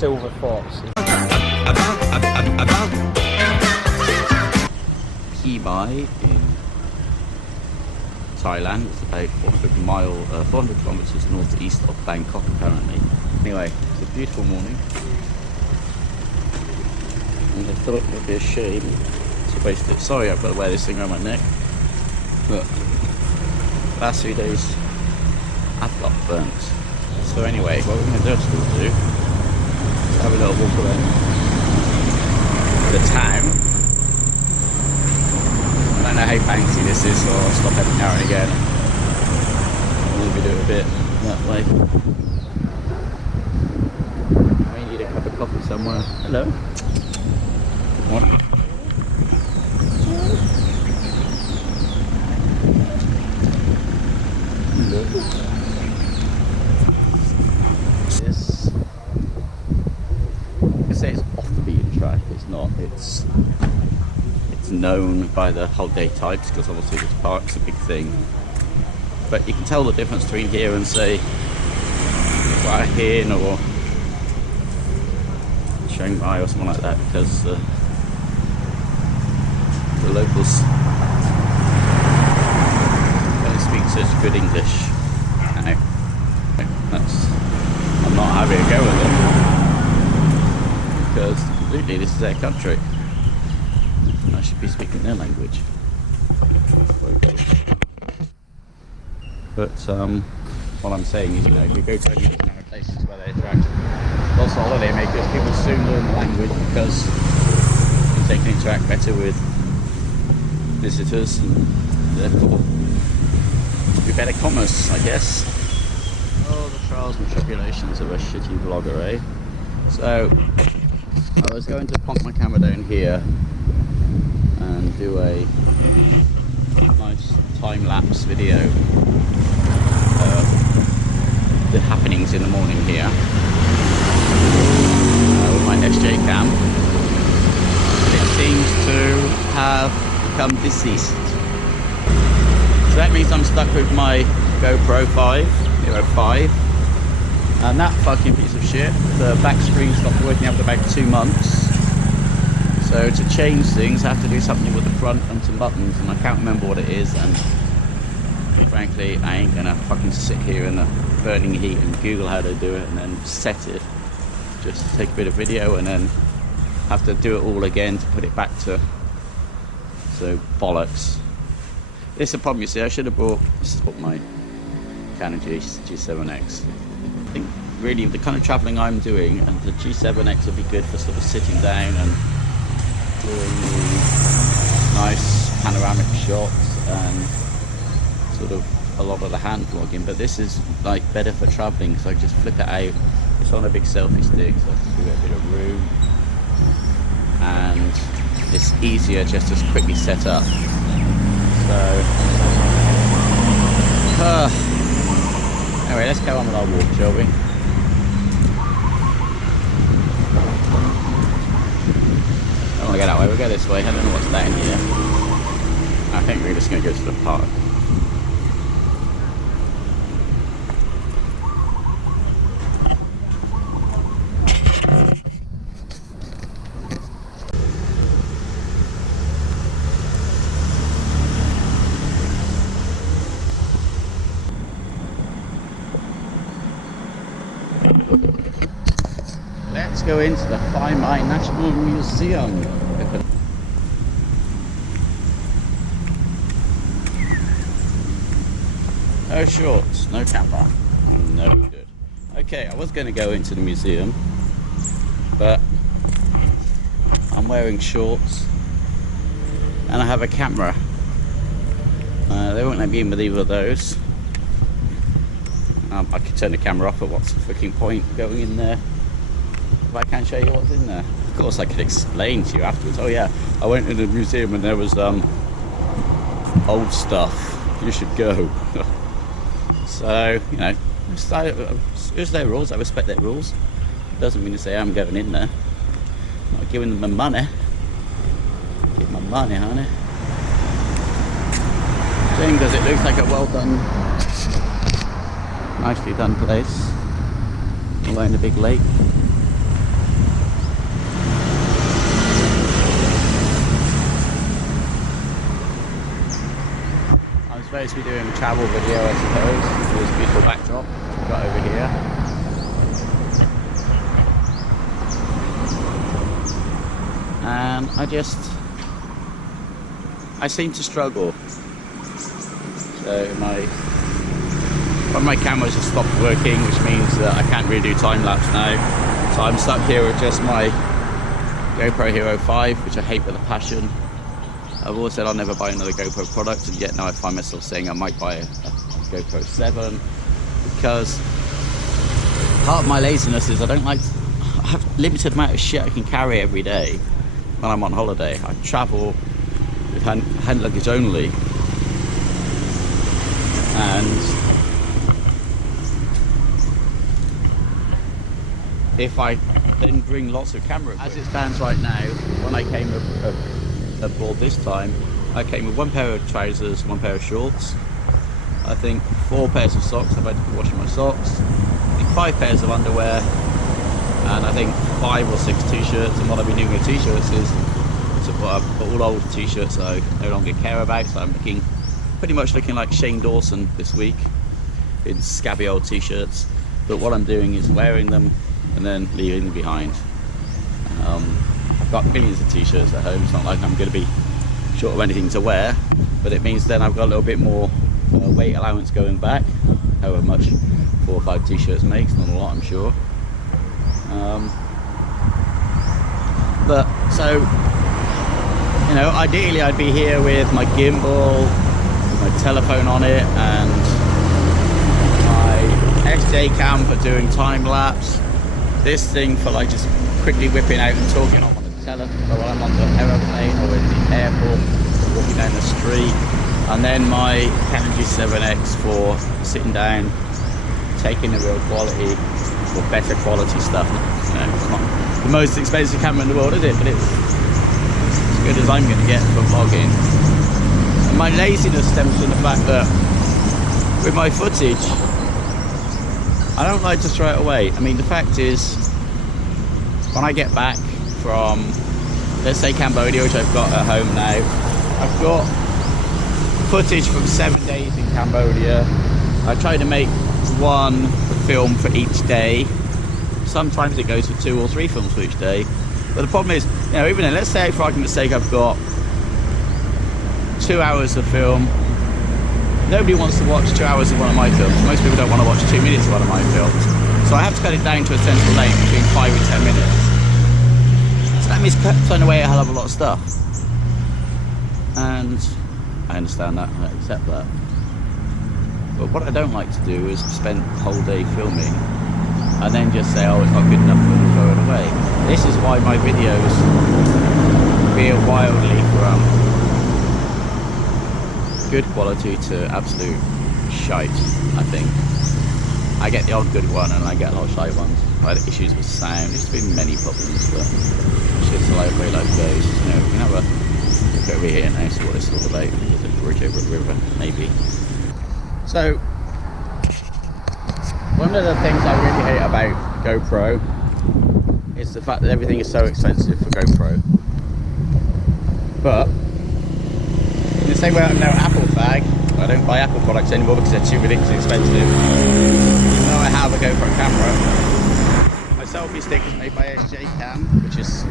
silver fox. Phimai in Thailand. It's about 400 kilometers northeast of Bangkok apparently. Anyway, it's a beautiful morning. And I thought it would be a shame to waste it. Sorry, I've got to wear this thing around my neck. But last 3 days I've got burnt. So anyway, what we're going to do is have a little walk around the town. I don't know how fancy this is, so I'll stop every now and again. Maybe do it a bit that way. I may need a cup of coffee somewhere. Hello. What? This, I say it's off the beaten track. It's not. It's known by the holiday types because obviously this park's a big thing. But you can tell the difference between here and say Hua Hin or Chiang Mai or something like that because the locals don't speak such good English. I'm not having a go with them because completely this is their country. I should be speaking their language. But what I'm saying is, you know, if you go to any of these kind of places where they attract lots of holiday makers, people soon learn the language because they can interact better with visitors and therefore be better commerce, I guess. Oh, the trials and tribulations of a shitty vlogger, eh? So I was going to plonk my camera down here and do a nice time-lapse video of the happenings in the morning here with my SJ cam. It seems to have become deceased. So that means I'm stuck with my GoPro 5, and that fucking piece of shit, the back screen stopped working after about 2 months. So to change things, I have to do something with the front and some buttons, and I can't remember what it is, and frankly, I ain't gonna fucking sit here in the burning heat and Google how to do it and then set it. Just take a bit of video and then have to do it all again to put it back to, so bollocks. This is the problem, you see. I should have bought, this is what my Canon G7X. I think really the kind of travelling I'm doing, and the G7X would be good for sort of sitting down and doing nice panoramic shots and sort of a lot of the hand vlogging, but this is like better for travelling because I just flip it out. It's on a big selfie stick, so I can give it a bit of room, and it's easier just to quickly set up. So anyway, let's go on with our walk, shall we? I don't want to go that way, we'll go this way. I don't know what's down here. I think we're just going to go to the park. Let's go into the Phimai National Museum. No shorts, no camera, no good. Okay, I was going to go into the museum, but I'm wearing shorts and I have a camera. They won't let me in with either of those. I could turn the camera off, but what's the freaking point going in there if I can't show you what's in there? Of course I could explain to you afterwards. Oh yeah, I went in the museum and there was old stuff. You should go. So, you know, it's their rules. I respect their rules. Doesn't mean to say I'm going in there. I'm not giving them my money. Give my money, honey. Shame because it looks like a well done, nicely done place. Along the big lake. supposed to be doing a travel video, I suppose. This beautiful backdrop we've got over here. And I seem to struggle. So one of my cameras has stopped working, which means that I can't really do time lapse now. So I'm stuck here with just my GoPro Hero 5, which I hate with a passion. I've always said I'll never buy another GoPro product, and yet now I find myself saying I might buy a GoPro 7, because part of my laziness is I have a limited amount of shit I can carry every day when I'm on holiday. I travel with hand luggage only, and if I then bring lots of camera equipment. As it stands right now, when I came aboard this time, I came with one pair of trousers, one pair of shorts, I think 4 pairs of socks. I've had to be washing my socks, I think 5 pairs of underwear, and I think 5 or 6 t-shirts. And what I've been doing with t-shirts is to put up all old t-shirts that I no longer care about. So I'm pretty much looking like Shane Dawson this week in scabby old t-shirts. But what I'm doing is wearing them and then leaving them behind. I've got millions of t-shirts at home. It's not like I'm going to be short of anything to wear, but it means then I've got a little bit more weight allowance going back, however much 4 or 5 t-shirts makes. Not a lot, I'm sure. But so, you know, ideally I'd be here with my gimbal, with my telephone on it, and my XJ cam for doing time lapse. This thing for like just quickly whipping out and talking on the telephone while I'm on the aeroplane or in the airport, or walking down the street. And then my Canon G7X for sitting down, taking the real quality or better quality stuff. You know, it's not the most expensive camera in the world, is it? But it's as good as I'm going to get for vlogging. And my laziness stems from the fact that with my footage, I don't like to throw it away. I mean, the fact is, when I get back from, let's say, Cambodia, which I've got at home now, I've got footage from 7 days in Cambodia. I try to make one film for each day. Sometimes it goes for 2 or 3 films for each day. But the problem is, you know, even then, let's say for argument's sake, I've got 2 hours of film. Nobody wants to watch 2 hours of one of my films. Most people don't want to watch 2 minutes of one of my films. So I have to cut it down to a sensible length between 5 and 10 minutes. So that means cutting away a hell of a lot of stuff. And I understand that, I accept that. But what I don't like to do is spend the whole day filming and then just say, oh, it's not good enough, we'll throw it away. This is why my videos veer wildly from good quality to absolute shite, I think. I get the odd good one and I get a lot of shite ones. I had issues with sound, there's been many problems, but shit's the way life goes. You know, we can have a look over here now, see what it's all about. There's a bridge over a river, maybe. So, one of the things I really hate about GoPro is the fact that everything is so expensive for GoPro. But in the same way I'm now Apple fag, I don't buy Apple products anymore because they're too ridiculously expensive. Even though I have a GoPro camera, my selfie stick is made by XJ Cam, which is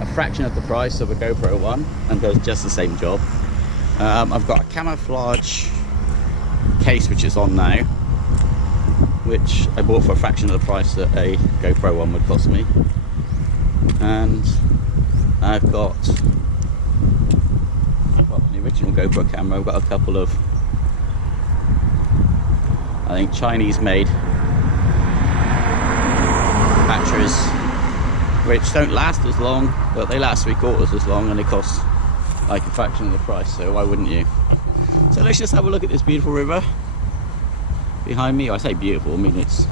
a fraction of the price of a GoPro one and does just the same job. I've got a camouflage case which is on now, which I bought for a fraction of the price that a GoPro one would cost me. And I've got the original GoPro camera. I've got a couple of, I think, Chinese made batteries which don't last as long, but they last 3/4 as long and they cost like a fraction of the price, so why wouldn't you? So let's just have a look at this beautiful river behind me. I say beautiful, I mean it's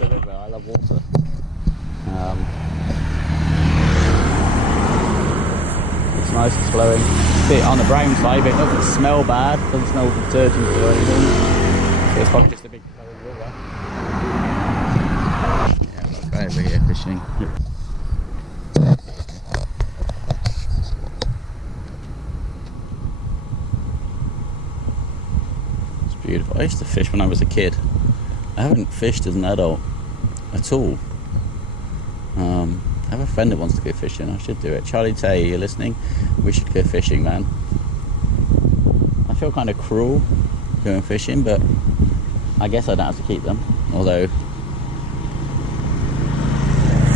a river. I love water. It's nice, it's flowing. It's a bit on the brown side, but it doesn't smell bad, doesn't smell detergent or anything. So it's probably just a big flowing river. Yeah, I'll go over here fishing. Beautiful. I used to fish when I was a kid. I haven't fished as an adult at all. I have a friend that wants to go fishing. I should do it. Charlie Tay, you're listening? We should go fishing, man. I feel kind of cruel going fishing, but I guess I don't have to keep them. Although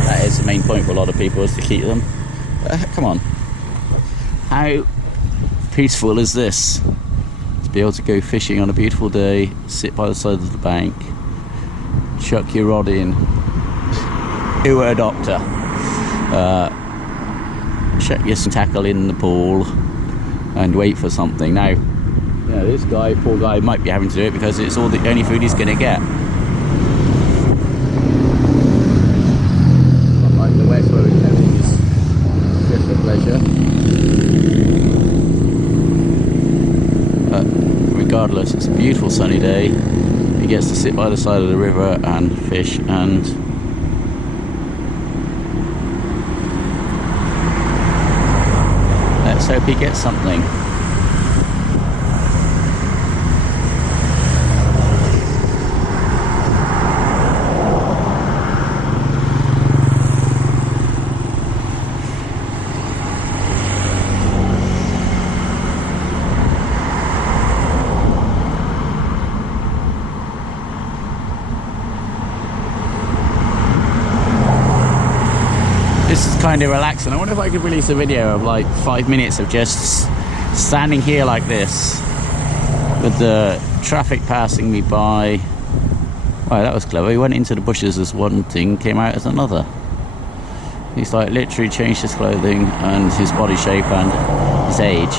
that is the main point for a lot of people, is to keep them. Come on. How peaceful is this? To be able to go fishing on a beautiful day, sit by the side of the bank, chuck your rod in, do a doctor, chuck your tackle in the pool and wait for something. Now, you know, this guy, poor guy, might be having to do it because it's all the only food he's going to get. Not like the west where it's just for pleasure. But regardless, it's a beautiful sunny day. He gets to sit by the side of the river and fish, and let's hope he gets something. This is kind of relaxing. I wonder if I could release a video of like 5 minutes of just standing here like this with the traffic passing me by. Wow, that was clever. He went into the bushes as one thing, came out as another. He's like literally changed his clothing and his body shape and his age.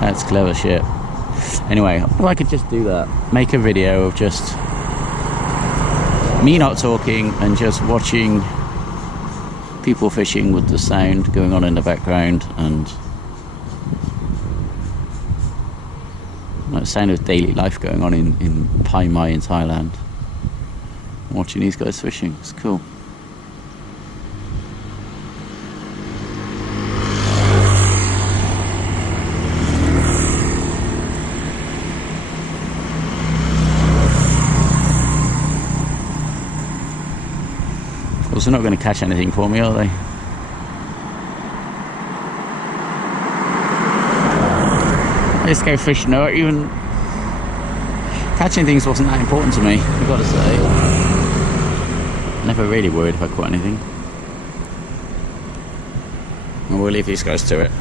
That's clever shit. Anyway, if I could just do that, make a video of just me not talking and just watching people fishing with the sound going on in the background, and like the sound of daily life going on in Phimai in Thailand. Watching these guys fishing, it's cool. They're not going to catch anything for me, are they? Let's go fishing. No, even catching things wasn't that important to me, I've got to say. Never really worried if I caught anything. And we'll leave these guys to it.